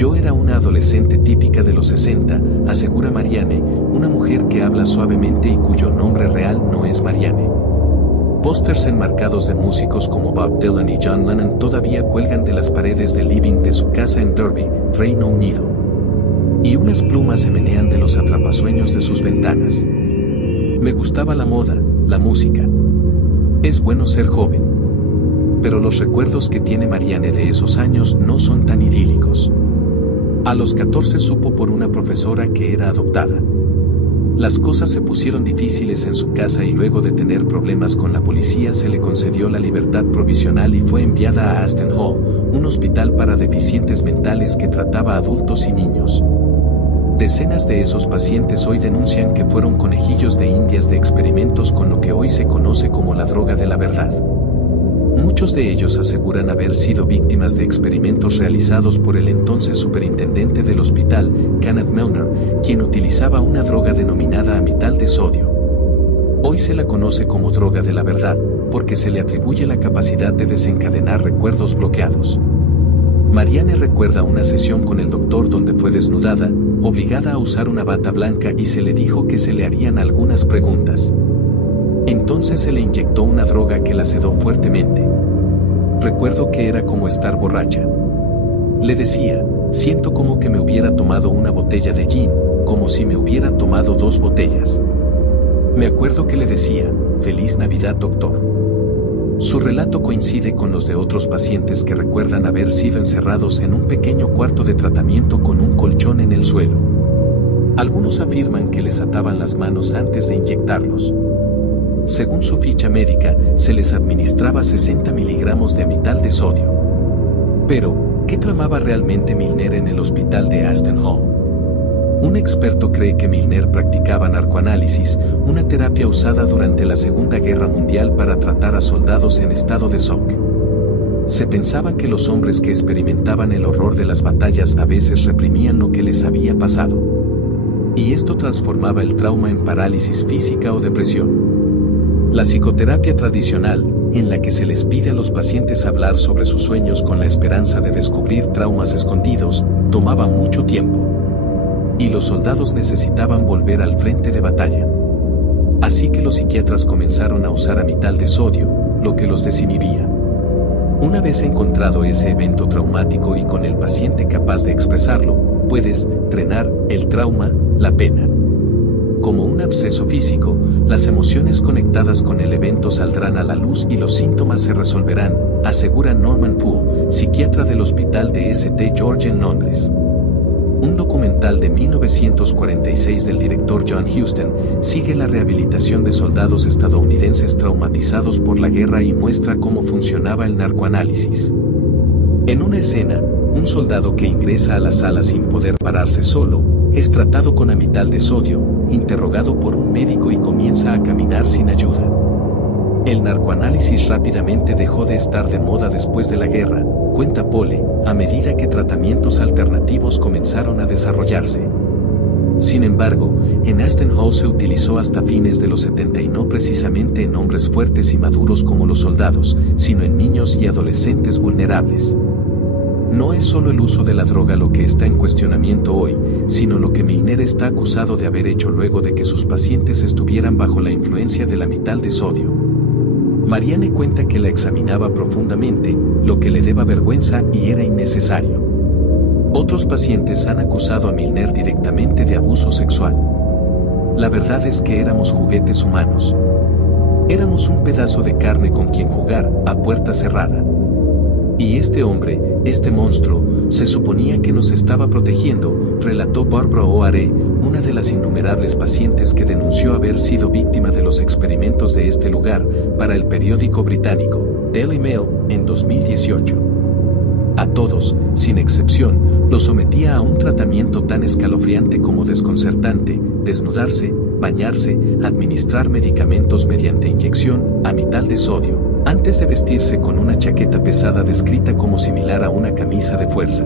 Yo era una adolescente típica de los 60, asegura Marianne, una mujer que habla suavemente y cuyo nombre real no es Marianne. Pósters enmarcados de músicos como Bob Dylan y John Lennon todavía cuelgan de las paredes del living de su casa en Derby, Reino Unido. Y unas plumas se menean de los atrapasueños de sus ventanas. Me gustaba la moda, la música. Es bueno ser joven. Pero los recuerdos que tiene Marianne de esos años no son tan idílicos. A los 14 supo por una profesora que era adoptada. Las cosas se pusieron difíciles en su casa y luego de tener problemas con la policía se le concedió la libertad provisional y fue enviada a Aston Hall, un hospital para deficientes mentales que trataba a adultos y niños. Decenas de esos pacientes hoy denuncian que fueron conejillos de indias de experimentos con lo que hoy se conoce como la droga de la verdad. Muchos de ellos aseguran haber sido víctimas de experimentos realizados por el entonces superintendente del hospital, Kenneth Milner, quien utilizaba una droga denominada amital de sodio. Hoy se la conoce como droga de la verdad, porque se le atribuye la capacidad de desencadenar recuerdos bloqueados. Marianne recuerda una sesión con el doctor donde fue desnudada, obligada a usar una bata blanca y se le dijo que se le harían algunas preguntas. Entonces se le inyectó una droga que la sedó fuertemente. Recuerdo que era como estar borracha. Le decía, siento como que me hubiera tomado una botella de gin, como si me hubiera tomado 2 botellas. Me acuerdo que le decía, Feliz Navidad, doctor. Su relato coincide con los de otros pacientes que recuerdan haber sido encerrados en un pequeño cuarto de tratamiento con un colchón en el suelo. Algunos afirman que les ataban las manos antes de inyectarlos. Según su ficha médica, se les administraba 60 miligramos de amital de sodio. Pero, ¿qué tramaba realmente Milner en el hospital de Aston Hall? Un experto cree que Milner practicaba narcoanálisis, una terapia usada durante la Segunda Guerra Mundial para tratar a soldados en estado de shock. Se pensaba que los hombres que experimentaban el horror de las batallas a veces reprimían lo que les había pasado. Y esto transformaba el trauma en parálisis física o depresión. La psicoterapia tradicional, en la que se les pide a los pacientes hablar sobre sus sueños con la esperanza de descubrir traumas escondidos, tomaba mucho tiempo. Y los soldados necesitaban volver al frente de batalla. Así que los psiquiatras comenzaron a usar amital de sodio, lo que los desinhibía. Una vez encontrado ese evento traumático y con el paciente capaz de expresarlo, puedes drenar el trauma, la pena. Como un absceso físico, las emociones conectadas con el evento saldrán a la luz y los síntomas se resolverán, asegura Norman Poole, psiquiatra del Hospital de St. George en Londres. Un documental de 1946 del director John Huston sigue la rehabilitación de soldados estadounidenses traumatizados por la guerra y muestra cómo funcionaba el narcoanálisis. En una escena, un soldado que ingresa a la sala sin poder pararse solo, es tratado con amital de sodio, interrogado por un médico y comienza a caminar sin ayuda. El narcoanálisis rápidamente dejó de estar de moda después de la guerra, cuenta Poole, a medida que tratamientos alternativos comenzaron a desarrollarse. Sin embargo, en Aston Hall se utilizó hasta fines de los 70 y no precisamente en hombres fuertes y maduros como los soldados, sino en niños y adolescentes vulnerables. No es solo el uso de la droga lo que está en cuestionamiento hoy, sino lo que Milner está acusado de haber hecho luego de que sus pacientes estuvieran bajo la influencia del amital de sodio. Marianne cuenta que la examinaba profundamente, lo que le daba vergüenza y era innecesario. Otros pacientes han acusado a Milner directamente de abuso sexual. La verdad es que éramos juguetes humanos. Éramos un pedazo de carne con quien jugar, a puerta cerrada. Y este hombre, este monstruo, se suponía que nos estaba protegiendo, relató Barbara O'Hare, una de las innumerables pacientes que denunció haber sido víctima de los experimentos de este lugar, para el periódico británico, Daily Mail, en 2018. A todos, sin excepción, los sometía a un tratamiento tan escalofriante como desconcertante, desnudarse, bañarse, administrar medicamentos mediante inyección, amital de sodio, antes de vestirse con una chaqueta pesada descrita como similar a una camisa de fuerza.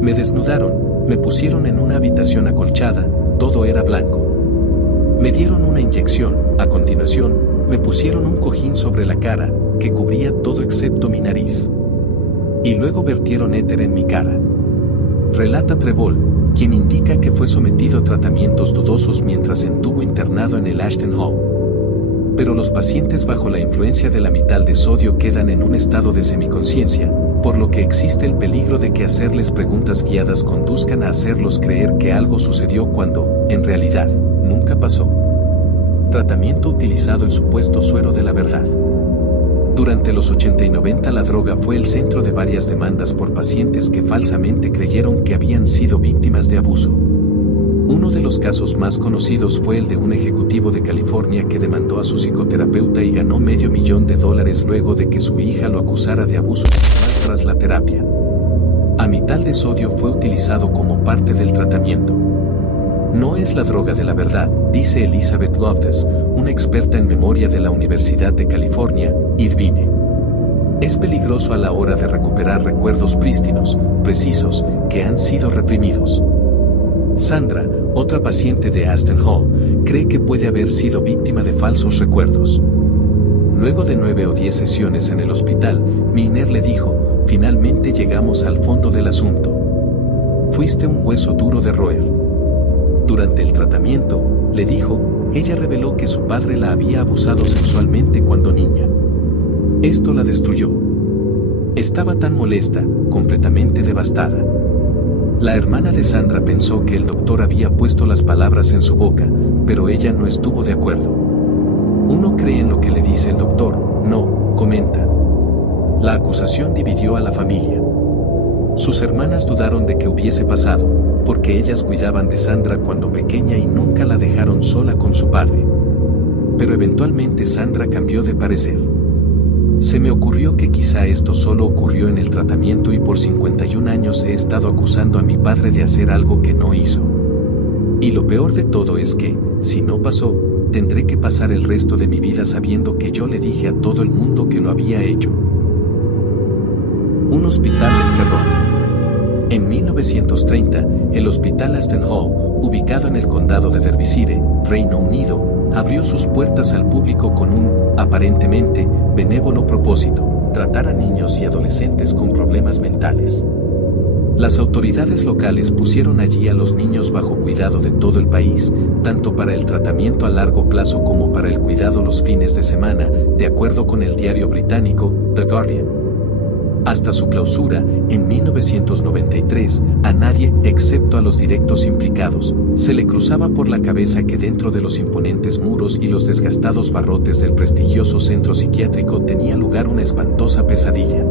Me desnudaron, me pusieron en una habitación acolchada, todo era blanco. Me dieron una inyección, a continuación, me pusieron un cojín sobre la cara, que cubría todo excepto mi nariz. Y luego vertieron éter en mi cara. relata Trevol, quien indica que fue sometido a tratamientos dudosos mientras estuvo internado en el Ashton Hall. Pero los pacientes bajo la influencia de la mitad de sodio quedan en un estado de semiconciencia, por lo que existe el peligro de que hacerles preguntas guiadas conduzcan a hacerlos creer que algo sucedió cuando, en realidad, nunca pasó. Tratamiento utilizado el supuesto suero de la verdad. Durante los 80 y 90 la droga fue el centro de varias demandas por pacientes que falsamente creyeron que habían sido víctimas de abuso. Uno de los casos más conocidos fue el de un ejecutivo de California que demandó a su psicoterapeuta y ganó $500,000 luego de que su hija lo acusara de abuso sexual tras la terapia. Amital de sodio fue utilizado como parte del tratamiento. No es la droga de la verdad, dice Elizabeth Loftus, una experta en memoria de la Universidad de California, Irvine. Es peligroso a la hora de recuperar recuerdos prístinos, precisos, que han sido reprimidos. Sandra, otra paciente de Ashton Hall, cree que puede haber sido víctima de falsos recuerdos. Luego de 9 o 10 sesiones en el hospital, Milner le dijo, finalmente llegamos al fondo del asunto. Fuiste un hueso duro de roer. Durante el tratamiento, le dijo, ella reveló que su padre la había abusado sexualmente cuando niña. Esto la destruyó. Estaba tan molesta, completamente devastada. La hermana de Sandra pensó que el doctor había puesto las palabras en su boca, pero ella no estuvo de acuerdo. Uno cree en lo que le dice el doctor, no, comenta. La acusación dividió a la familia. Sus hermanas dudaron de que hubiese pasado, porque ellas cuidaban de Sandra cuando pequeña y nunca la dejaron sola con su padre. Pero eventualmente Sandra cambió de parecer. Se me ocurrió que quizá esto solo ocurrió en el tratamiento y por 51 años he estado acusando a mi padre de hacer algo que no hizo. Y lo peor de todo es que, si no pasó, tendré que pasar el resto de mi vida sabiendo que yo le dije a todo el mundo que lo había hecho. Un hospital del terror. En 1930, el Hospital Ashton Hall, ubicado en el condado de Derbyshire, Reino Unido, abrió sus puertas al público con un, aparentemente, benévolo propósito: tratar a niños y adolescentes con problemas mentales. Las autoridades locales pusieron allí a los niños bajo cuidado de todo el país, tanto para el tratamiento a largo plazo como para el cuidado los fines de semana, de acuerdo con el diario británico, The Guardian. Hasta su clausura, en 1993, a nadie, excepto a los directos implicados, se le cruzaba por la cabeza que dentro de los imponentes muros y los desgastados barrotes del prestigioso centro psiquiátrico tenía lugar una espantosa pesadilla.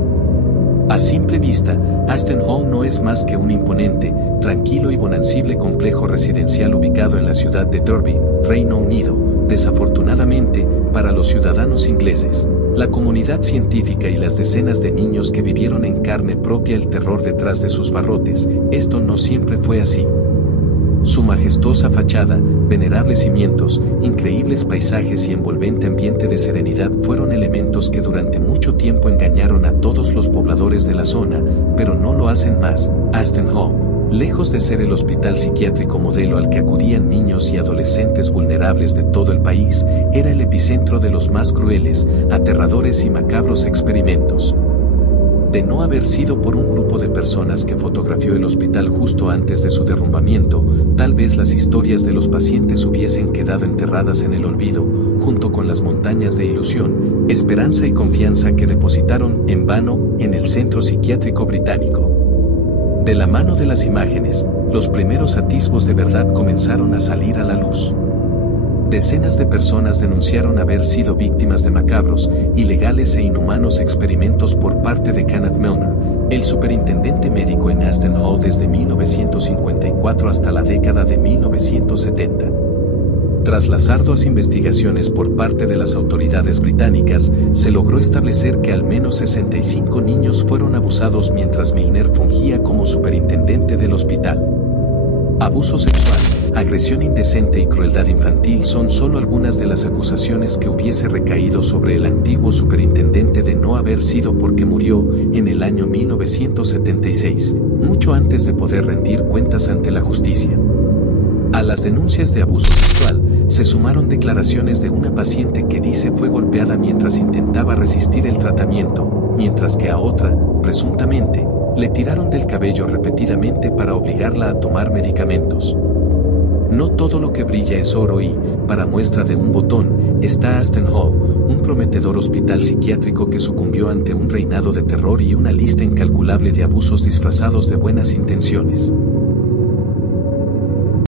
A simple vista, Ashton Hall no es más que un imponente, tranquilo y bonancible complejo residencial ubicado en la ciudad de Derby, Reino Unido. Desafortunadamente, para los ciudadanos ingleses, la comunidad científica y las decenas de niños que vivieron en carne propia el terror detrás de sus barrotes, esto no siempre fue así. Su majestuosa fachada, venerables cimientos, increíbles paisajes y envolvente ambiente de serenidad fueron elementos que durante mucho tiempo engañaron a todos los pobladores de la zona, pero no lo hacen más. Ashton Hall, lejos de ser el hospital psiquiátrico modelo al que acudían niños y adolescentes vulnerables de todo el país, era el epicentro de los más crueles, aterradores y macabros experimentos. De no haber sido por un grupo de personas que fotografió el hospital justo antes de su derrumbamiento, tal vez las historias de los pacientes hubiesen quedado enterradas en el olvido, junto con las montañas de ilusión, esperanza y confianza que depositaron, en vano, en el centro psiquiátrico británico. De la mano de las imágenes, los primeros atisbos de verdad comenzaron a salir a la luz. Decenas de personas denunciaron haber sido víctimas de macabros, ilegales e inhumanos experimentos por parte de Kenneth Milner, el superintendente médico en Ashton Hall desde 1954 hasta la década de 1970. Tras las arduas investigaciones por parte de las autoridades británicas, se logró establecer que al menos 65 niños fueron abusados mientras Milner fungía como superintendente del hospital. Abuso sexual, agresión indecente y crueldad infantil son solo algunas de las acusaciones que hubiese recaído sobre el antiguo superintendente de no haber sido porque murió en el año 1976, mucho antes de poder rendir cuentas ante la justicia. A las denuncias de abuso sexual, se sumaron declaraciones de una paciente que dice fue golpeada mientras intentaba resistir el tratamiento, mientras que a otra, presuntamente, Le tiraron del cabello repetidamente para obligarla a tomar medicamentos. No todo lo que brilla es oro y, para muestra de un botón, está Aston Hall, un prometedor hospital psiquiátrico que sucumbió ante un reinado de terror y una lista incalculable de abusos disfrazados de buenas intenciones.